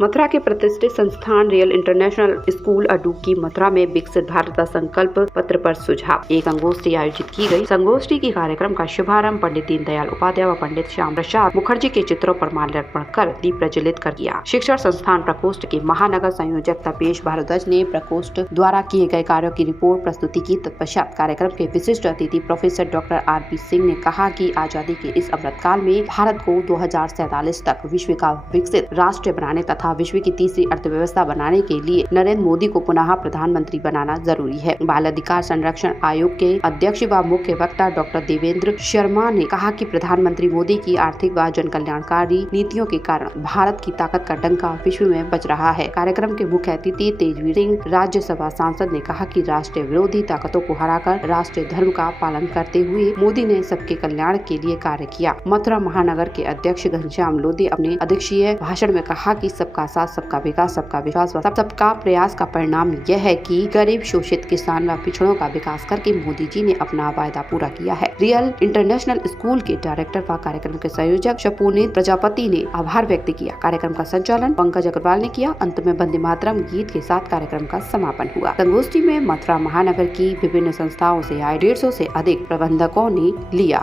मथुरा के प्रतिष्ठित संस्थान रियल इंटरनेशनल स्कूल अडू की मथुरा में विकसित भारत का संकल्प पत्र पर सुझाव एक संगोष्ठी आयोजित की गई। संगोष्ठी की कार्यक्रम का शुभारंभ पंडित दीनदयाल उपाध्याय व पंडित श्याम प्रसाद मुखर्जी के चित्रों पर माल्यार्पण कर दीप प्रज्वलित कर किया। शिक्षण संस्थान प्रकोष्ठ के महानगर संयोजक तपेश भारद्वाज ने प्रकोष्ठ द्वारा किए गए कार्यों की रिपोर्ट प्रस्तुति की। तत्पश्चात कार्यक्रम के विशिष्ट अतिथि प्रोफेसर डॉक्टर आर.पी. सिंह ने कहा कि आजादी के इस अमृतकाल में भारत को 2047 तक विश्व का विकसित राष्ट्र बनाने तथा विश्व की तीसरी अर्थव्यवस्था बनाने के लिए नरेंद्र मोदी को पुनः प्रधानमंत्री बनाना जरूरी है। बाल अधिकार संरक्षण आयोग के अध्यक्ष व मुख्य वक्ता डॉक्टर देवेंद्र शर्मा ने कहा कि प्रधानमंत्री मोदी की आर्थिक व जन कल्याणकारी नीतियों के कारण भारत की ताकत का डंका विश्व में बज रहा है। कार्यक्रम के मुख्य अतिथि तेजवीर सिंह राज्यसभा सांसद ने कहा कि राष्ट्रीय विरोधी ताकतों को हराकर राष्ट्रीय धर्म का पालन करते हुए मोदी ने सबके कल्याण के लिए कार्य किया। मथुरा महानगर के अध्यक्ष घनश्याम लोधी अपने अध्यक्षीय भाषण में कहा कि सबका साथ, सबका विकास, सबका विश्वास व सबका प्रयास का परिणाम यह है कि गरीब, शोषित, किसान व पिछड़ों का विकास करके मोदी जी ने अपना वायदा पूरा किया है। रियल इंटरनेशनल स्कूल के डायरेक्टर व कार्यक्रम के संयोजक शपुनीत प्रजापति ने आभार व्यक्त किया। कार्यक्रम का संचालन पंकज अग्रवाल ने किया। अंत में वंदे मातरम गीत के साथ कार्यक्रम का समापन हुआ। संगोष्ठी में मथुरा महानगर की विभिन्न संस्थाओं से आए 150 से अधिक प्रबंधकों ने लिया,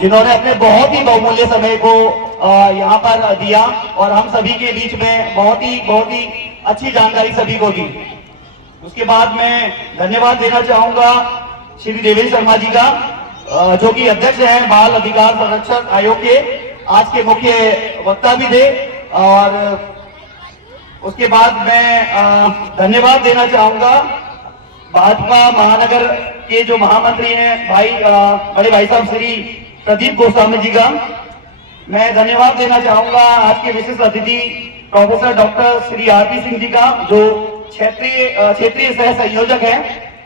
जिन्होंने अपने बहुत ही बहुमूल्य समय को यहाँ पर दिया और हम सभी के बीच में बहुत ही अच्छी जानकारी सभी को दी। उसके बाद मैं धन्यवाद देना चाहूंगा श्री देवेंद्र शर्मा जी का, जो कि अध्यक्ष हैं बाल अधिकार संरक्षण आयोग के, आज के मुख्य वक्ता भी थे। और उसके बाद मैं धन्यवाद देना चाहूंगा भाजपा महानगर के जो महामंत्री हैं बड़े भाई साहब श्री प्रदीप गोस्वामी जी का। मैं धन्यवाद देना चाहूंगा आज के विशिष्ट अतिथि professor doctor Shri R P. Singh ji का, जो क्षेत्रीय सह संयोजक हैं,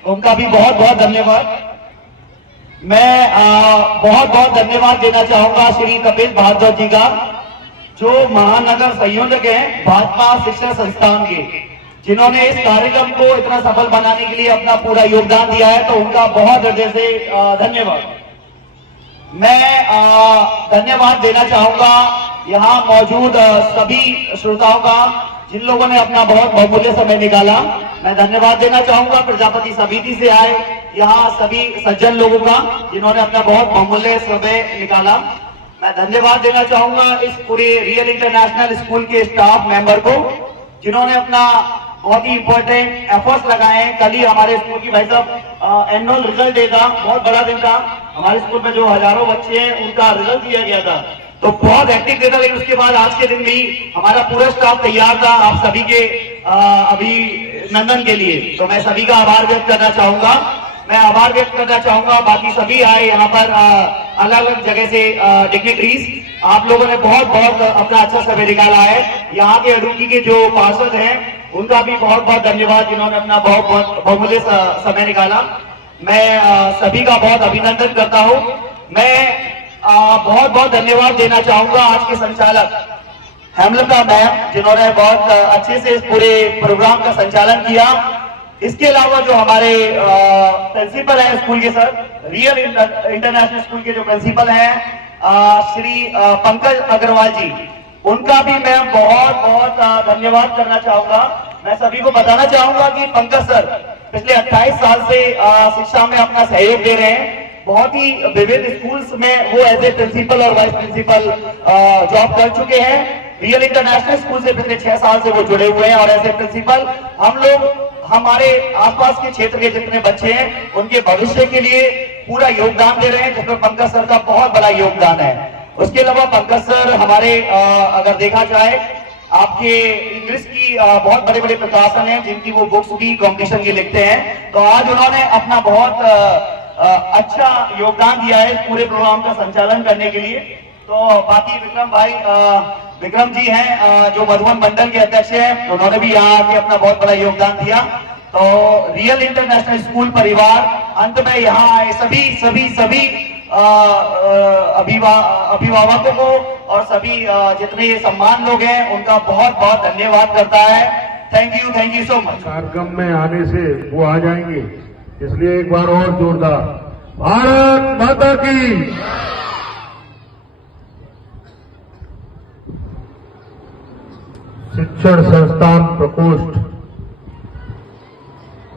उनका भी बहुत बहुत धन्यवाद। मैं बहुत धन्यवाद देना चाहूंगा श्री तपेश भारद्वाज जी का, जो महानगर संयोजक हैं भाजपा शिक्षण संस्थान के, जिन्होंने इस कार्यक्रम को इतना सफल बनाने के लिए अपना पूरा योगदान दिया है, तो उनका बहुत हृदय से धन्यवाद। मैं धन्यवाद देना चाहूंगा यहाँ मौजूद सभी श्रोताओं का, जिन लोगों ने अपना बहुत बहुमूल्य समय निकाला। मैं धन्यवाद देना चाहूंगा प्रजापति समिति से आए यहाँ सभी सज्जन लोगों का, जिन्होंने अपना बहुत बहुमूल्य समय निकाला। मैं धन्यवाद देना चाहूंगा इस पूरे रियल इंटरनेशनल स्कूल के स्टाफ मेंबर को, जिन्होंने अपना बहुत ही इंपॉर्टेंट एफर्ट्स लगाए हैं। कल ही हमारे स्कूल की भाई साहब एनुअल रिजल्ट डे था, बहुत बड़ा दिन था। हमारे स्कूल में जो हजारों बच्चे हैं उनका रिजल्ट दिया गया था, तो बहुत हेक्टिक डे था। लेकिन उसके बाद आज के दिन भी हमारा पूरा स्टाफ तैयार था आप सभी के अभिनंदन के लिए, तो मैं सभी का आभार व्यक्त करना चाहूंगा। मैं आभार व्यक्त करना चाहूंगा बाकी सभी आए यहाँ पर अलग अलग जगह से डिग्निटरीज, आप लोगों ने बहुत अपना अच्छा समय निकाला है। यहाँ के अडूकी के जो पार्षद हैं उनका भी बहुत धन्यवाद, जिन्होंने अपना बहुत बहुमूल्य समय निकाला। मैं सभी का बहुत अभिनंदन करता हूँ। मैं बहुत धन्यवाद देना चाहूंगा आज के संचालक हेमलता मैम, जिन्होंने बहुत अच्छे से इस पूरे प्रोग्राम का संचालन किया। इसके अलावा जो हमारे प्रिंसिपल हैं स्कूल के, सर रियल इंटरनेशनल स्कूल के जो प्रिंसिपल हैं श्री पंकज अग्रवाल जी, उनका भी मैं बहुत धन्यवाद करना चाहूंगा। मैं सभी को बताना चाहूंगा कि पंकज सर पिछले 28 साल से शिक्षा में अपना सहयोग दे रहे हैं। बहुत ही विविध स्कूल्स में वो एज ए प्रिंसिपल और वाइस प्रिंसिपल जॉब कर चुके हैं। रियल इंटरनेशनल स्कूल से पिछले 6 साल से वो जुड़े हुए हैं और एज ए प्रिंसिपल हम लोग हमारे आसपास के क्षेत्र के जितने बच्चे हैं उनके भविष्य के लिए पूरा योगदान दे रहे हैं, जिसमें पंकज सर का बहुत बड़ा योगदान है। उसके अलावा पंकज सर हमारे अगर देखा जाए आपके इंग्लिश की बहुत बड़े प्रकाशन हैं, जिनकी वो बुक्स भी कंपटीशन की लिखते हैं। तो आज उन्होंने अपना बहुत अच्छा योगदान दिया है इस पूरे प्रोग्राम का संचालन करने के लिए। तो बाकी विक्रम जी हैं जो मधुबन मंडल के अध्यक्ष हैं, उन्होंने भी यहाँ आके अपना बहुत बड़ा योगदान दिया। तो रियल इंटरनेशनल स्कूल परिवार, अंत में यहाँ आए सभी अभिभावकों को और सभी जितने सम्मान लोग हैं उनका बहुत धन्यवाद करता है। Thank you so much. कार्यक्रम में आने से वो आ जाएंगे, इसलिए एक बार और जोरदार भारत माता की। शिक्षा शिक्षण संस्थान प्रकोष्ठ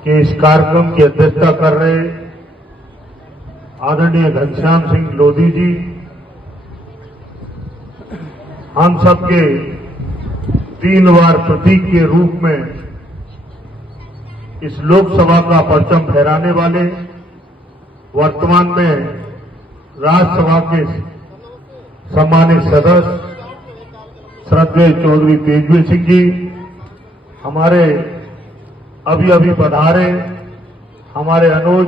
के इस कार्यक्रम की अध्यक्षता कर रहे आदरणीय घनश्याम सिंह लोधी जी, हम सबके 3 बार प्रतीक के रूप में इस लोकसभा का परचम फहराने वाले, वर्तमान में राज्यसभा के सम्मानित सदस्य श्रद्धेय चौधरी तेजवीर सिंह जी, हमारे अभी अभी पधारे हमारे अनुज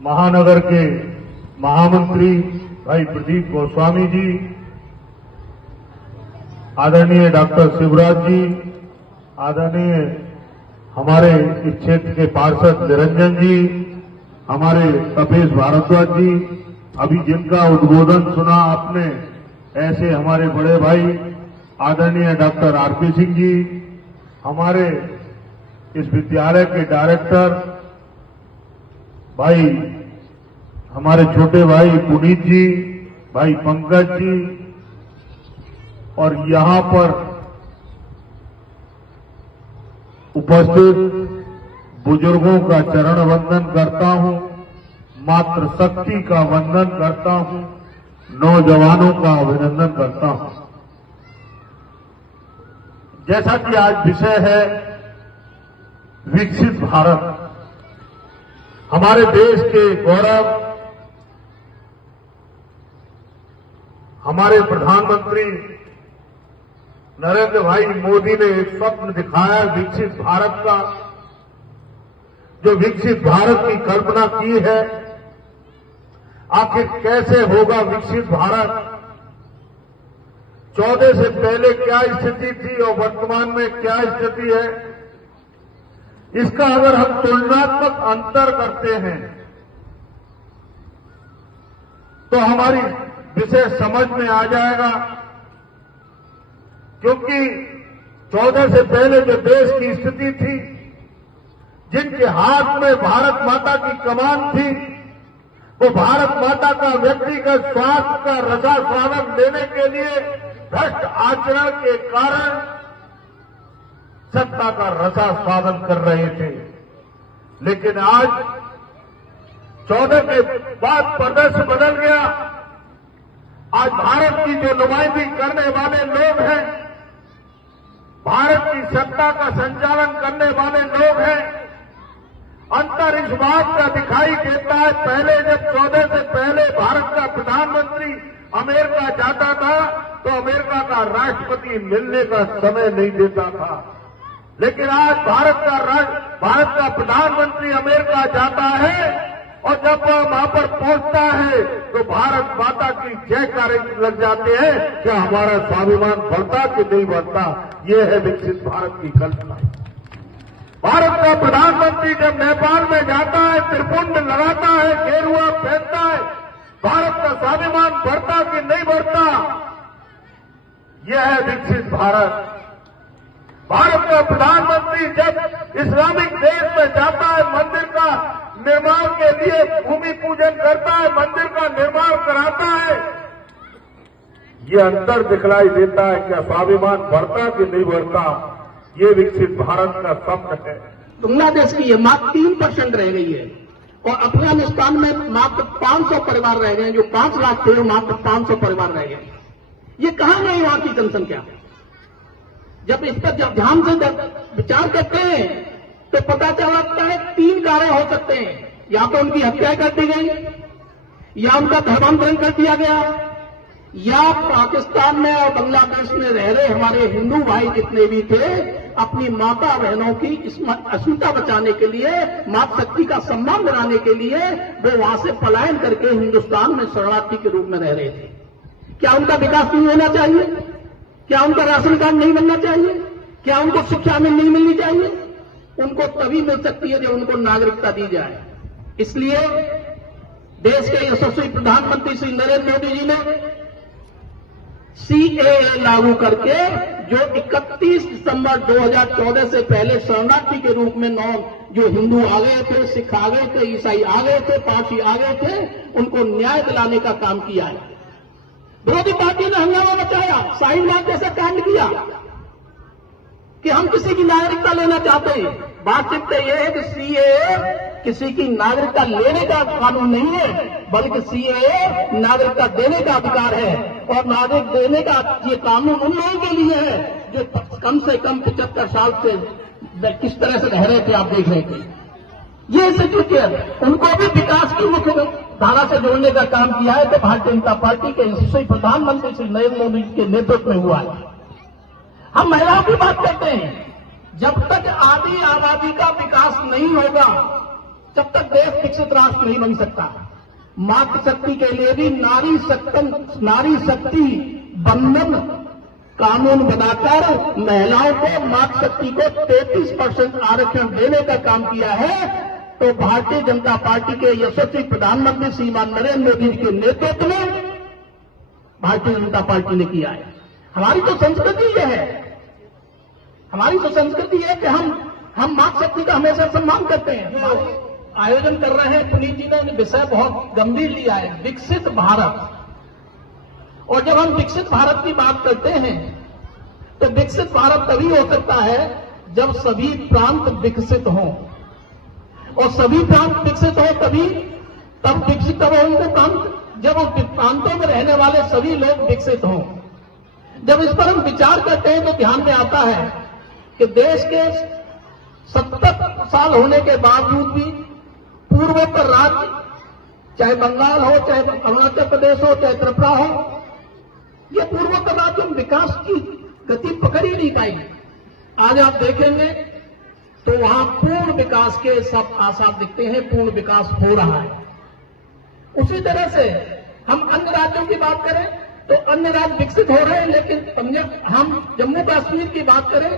महानगर के महामंत्री भाई प्रदीप गोस्वामी जी, आदरणीय डॉक्टर शिवराज जी, आदरणीय हमारे इस क्षेत्र के पार्षद निरंजन जी, हमारे तपेश भारद्वाज जी, अभी जिनका उद्बोधन सुना आपने, ऐसे हमारे बड़े भाई आदरणीय डॉक्टर आरपी सिंह जी, हमारे इस विद्यालय के डायरेक्टर भाई, हमारे छोटे भाई पुनीत जी, भाई पंकज जी, और यहां पर उपस्थित बुजुर्गों का चरण वंदन करता हूं, मातृशक्ति का वंदन करता हूं, नौजवानों का अभिनंदन करता हूं। जैसा कि आज विषय है विकसित भारत, हमारे देश के गौरव, हमारे प्रधानमंत्री नरेंद्र भाई मोदी ने एक स्वप्न दिखाया विकसित भारत का। जो विकसित भारत की कल्पना की है, आखिर कैसे होगा विकसित भारत, 14 से पहले क्या स्थिति थी और वर्तमान में क्या स्थिति है, इसका अगर हम तुलनात्मक अंतर करते हैं तो हमारी विषय समझ में आ जाएगा। क्योंकि 14 से पहले जो देश की स्थिति थी, जिनके हाथ में भारत माता की कमान थी, वो भारत माता का व्यक्तिगत स्वार्थ का रसास्वादन लेने के लिए भ्रष्ट आचरण के कारण सत्ता का रसास्वादन कर रहे थे। लेकिन आज 14 के बाद परिदृश्य बदल गया। आज भारत की जो नुमाइंदगी करने वाले लोग हैं, भारत की सत्ता का संचालन करने वाले लोग हैं, अंतर इस बात का दिखाई देता है। पहले जब 14 से पहले भारत का प्रधानमंत्री अमेरिका जाता था तो अमेरिका का राष्ट्रपति मिलने का समय नहीं देता था, लेकिन आज भारत का प्रधानमंत्री अमेरिका जाता है और जब वह वहां पर पहुंचता है तो भारत माता की जयकारे लग जाते हैं। क्या हमारा स्वाभिमान बढ़ता कि नहीं बढ़ता? ये है विकसित भारत की कल्पना। भारत का प्रधानमंत्री जब नेपाल में जाता है, त्रिपुंड लगाता है, गेरुआ पहनता है, भारत का स्वाभिमान बढ़ता कि नहीं बढ़ता? यह है विकसित भारत। भारत का प्रधानमंत्री जब इस्लामिक देश में जाता है, मंदिर का निर्माण के लिए भूमि पूजन करता है, मंदिर का निर्माण कराता है, ये अंतर दिखलाई देता है। क्या स्वाभिमान बढ़ता कि नहीं बढ़ता? ये विकसित भारत का स्वप्न है। बांग्लादेश की ये मात्र 3% रह गई है और अफगानिस्तान में मात्र 500 परिवार रह गए हैं। जो 5 लाख थे, मात्र 500 परिवार रह गए। ये कहां गई वहां की जनसंख्या? जब इस पर जब ध्यान से विचार करते हैं तो पता चलता है 3 कारण हो सकते हैं। या तो उनकी हत्या कर दी गई, या उनका धर्मांतरण कर दिया गया, या पाकिस्तान में और बांग्लादेश में रह रहे हमारे हिंदू भाई जितने भी थे, अपनी माता बहनों की अस्मिता बचाने के लिए, मातृशक्ति का सम्मान बनाने के लिए वो वहां से पलायन करके हिंदुस्तान में शरणार्थी के रूप में रह रहे थे। क्या उनका विकास नहीं होना चाहिए? क्या उनका राशन कार्ड नहीं बनना चाहिए? क्या उनको शिक्षा में नहीं मिलनी चाहिए? उनको तभी मिल सकती है जब उनको नागरिकता दी जाए। इसलिए देश के यशस्वी प्रधानमंत्री श्री नरेंद्र मोदी जी ने सीएए लागू करके जो 31 दिसंबर 2014 से पहले शरणार्थी के रूप में जो हिंदू आ गए थे, सिख आ गए थे, ईसाई आ गए थे, पारसी आ गए थे, उनको न्याय दिलाने का काम किया है। विरोधी पार्टी ने हंगामा मचाया, शाहीन बाग जैसा कांड किया कि हम किसी की नागरिकता लेना चाहते हैं। बातचीत यह है कि सीएए किसी की नागरिकता लेने का कानून नहीं है, बल्कि सीएए नागरिकता देने का अधिकार है। और नागरिक देने का ये कानून उन लोगों के लिए है जो कम से कम 75 साल से किस तरह से रह रहे थे, आप देख रहे थे। ये इंस्टीट्यूट उनको भी विकास की मुख्य धारा से जोड़ने का काम किया है, तो भारतीय जनता पार्टी के यशस्वी प्रधानमंत्री श्री नरेंद्र मोदी के नेतृत्व में हुआ है। हम महिलाओं की बात करते हैं, जब तक आधी आबादी का विकास नहीं होगा तब तक देश विकसित राष्ट्र नहीं बन सकता। मातृशक्ति के लिए भी नारी शक्ति बंधन कानून बनाकर महिलाओं को मातृशक्ति को 33% आरक्षण देने का काम किया है। तो भारतीय जनता पार्टी के यशस्वी प्रधानमंत्री श्रीमान नरेंद्र मोदी के नेतृत्व में भारतीय जनता पार्टी ने किया है। हमारी तो संस्कृति यह है, हमारी तो संस्कृति है कि हम मातृशक्ति का हमेशा सम्मान करते हैं। आयोजन कर रहे हैं, पुनीत जी ने विषय बहुत गंभीर लिया है, विकसित भारत। और जब हम विकसित भारत की बात करते हैं तो विकसित भारत तभी हो सकता है जब सभी प्रांत विकसित हों, और सभी प्रांत विकसित हो तब विकसित होंगे प्रांत जब उस प्रांतों में रहने वाले सभी लोग विकसित हों। जब इस पर हम विचार करते हैं तो ध्यान में आता है कि देश के 70 साल होने के बावजूद भी पूर्वोत्तर राज्य, चाहे बंगाल हो, चाहे अरुणाचल प्रदेश हो, चाहे त्रिपुरा हो, ये पूर्वोत्तर राज्यों में विकास की गति पकड़ ही नहीं पाई। आज आप देखेंगे तो वहां पूर्ण विकास के सब आसार दिखते हैं, पूर्ण विकास हो रहा है। उसी तरह से हम अन्य राज्यों की बात करें तो अन्य राज्य विकसित हो रहे हैं, लेकिन हम जम्मू कश्मीर की बात करें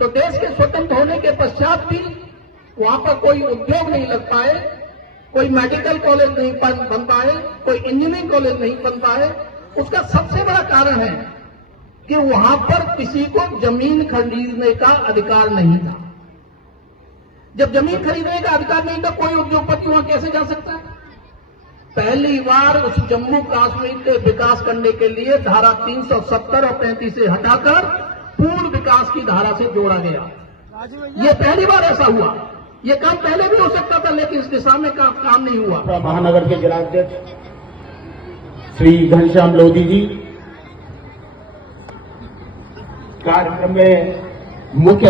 तो देश के स्वतंत्र होने के पश्चात भी वहां पर कोई उद्योग नहीं लग पाए, कोई मेडिकल कॉलेज नहीं बन पाए, कोई इंजीनियरिंग कॉलेज नहीं बन पाए। उसका सबसे बड़ा कारण है कि वहां पर किसी को जमीन खरीदने का अधिकार नहीं था। जब जमीन खरीदने का अधिकार नहीं था, कोई उद्योगपति वहां कैसे जा सकता है? पहली बार उस जम्मू कश्मीर के विकास करने के लिए धारा 370 और 35 से हटाकर पूर्ण विकास की धारा से जोड़ा गया। ये पहली बार ऐसा हुआ। ये काम पहले भी हो सकता था, लेकिन इस दिशा में काम नहीं हुआ। महानगर के जिलाध्यक्ष श्री घनश्याम लोधी जी, कार्यक्रम में मुख्य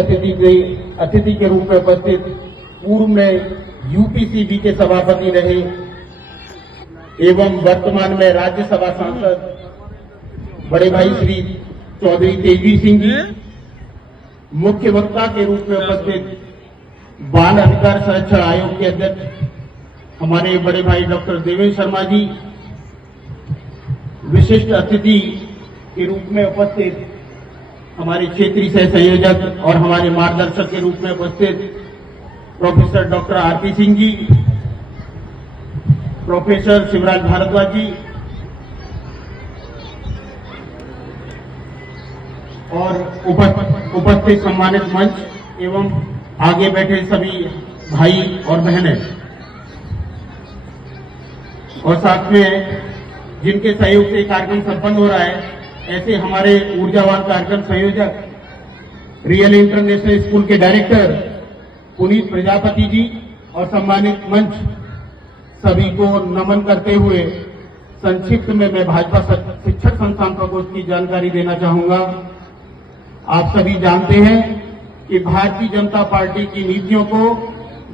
अतिथि के रूप में उपस्थित पूर्व में यूपीसीबी के सभापति रहे एवं वर्तमान में राज्यसभा सांसद बड़े भाई श्री चौधरी तेजवीर सिंह जी, मुख्य वक्ता के रूप में उपस्थित बाल अधिकार संरक्षण आयोग के अध्यक्ष हमारे बड़े भाई डॉक्टर देवेंद्र शर्मा जी, विशिष्ट अतिथि के रूप में उपस्थित हमारे क्षेत्रीय सह संयोजक और हमारे मार्गदर्शक के रूप में उपस्थित professor doctor RP Singh ji, professor Shivraj Bhardwaj जी और उपस्थित सम्मानित मंच एवं आगे बैठे सभी भाई और बहनें, और साथ में जिनके सहयोग से कार्यक्रम संपन्न हो रहा है, ऐसे हमारे ऊर्जावान कार्यक्रम संयोजक रियल इंटरनेशनल स्कूल के डायरेक्टर पुनीत प्रजापति जी और सम्मानित मंच, सभी को नमन करते हुए संक्षिप्त में मैं भाजपा शिक्षक संस्थान प्रकोष्ठ की जानकारी देना चाहूंगा। आप सभी जानते हैं कि भारतीय जनता पार्टी की नीतियों को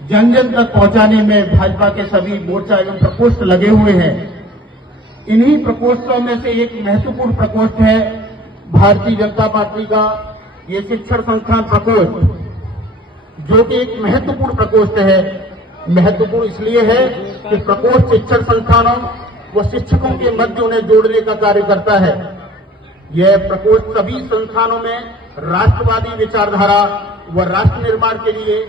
जन जन तक पहुंचाने में भाजपा के सभी मोर्चा एवं प्रकोष्ठ लगे हुए हैं। इन्हीं प्रकोष्ठों में से एक महत्वपूर्ण प्रकोष्ठ है भारतीय जनता पार्टी का ये शिक्षण संस्थान प्रकोष्ठ, जो कि एक महत्वपूर्ण प्रकोष्ठ है। महत्वपूर्ण इसलिए है कि प्रकोष्ठ शिक्षण संस्थानों व शिक्षकों के मध्य उन्हें जोड़ने का कार्य करता है। यह प्रकोष्ठ सभी संस्थानों में राष्ट्रवादी विचारधारा व राष्ट्र निर्माण के लिए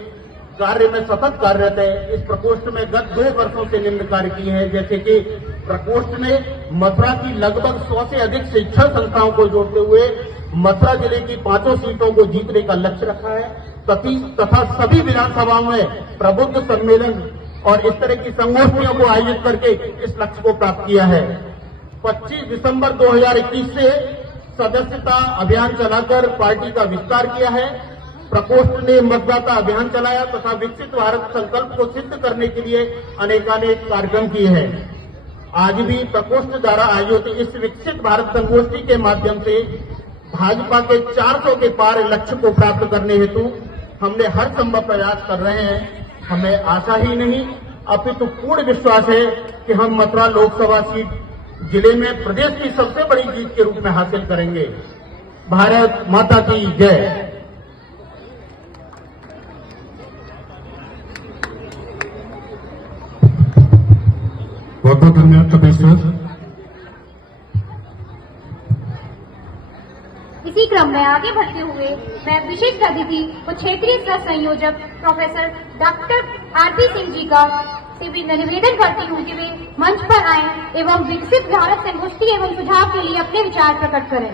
कार्य में सतत कार्यरत है। इस प्रकोष्ठ में गत 2 वर्षों से निम्न कार्य किए हैं, जैसे कि प्रकोष्ठ ने मथुरा की लगभग 100 से अधिक शिक्षण संस्थाओं को जोड़ते हुए मथुरा जिले की 5 सीटों को जीतने का लक्ष्य रखा है, तथा सभी विधानसभाओं में प्रबुद्ध सम्मेलन और इस तरह की संगोष्ठियों को आयोजित करके इस लक्ष्य को प्राप्त किया है। 25 दिसंबर 2021 से सदस्यता अभियान चलाकर पार्टी का विस्तार किया है। प्रकोष्ठ ने मतदाता अभियान चलाया तथा विकसित भारत संकल्प को सिद्ध करने के लिए अनेकानेक कार्यक्रम किए हैं। आज भी प्रकोष्ठ द्वारा आयोजित इस विकसित भारत संगोष्ठी के माध्यम से भाजपा के 400 के पार लक्ष्य को प्राप्त करने हेतु हमने हर संभव प्रयास कर रहे हैं। हमें आशा ही नहीं अपितु पूर्ण विश्वास है कि हम मथुरा लोकसभा सीट जिले में प्रदेश की सबसे बड़ी जीत के रूप में हासिल करेंगे। भारत माता की जय। बहुत बहुत धन्यवाद कपिल सर। इसी क्रम में आगे बढ़ते हुए मैं विशिष्ट अतिथि और क्षेत्रीय सह संयोजक professor doctor RP Singh ji का से भी निवेदन करती हूँ कि वे मंच पर आएं एवं विकसित भारत संगोष्ठी एवं सुझाव के लिए अपने विचार प्रकट करें।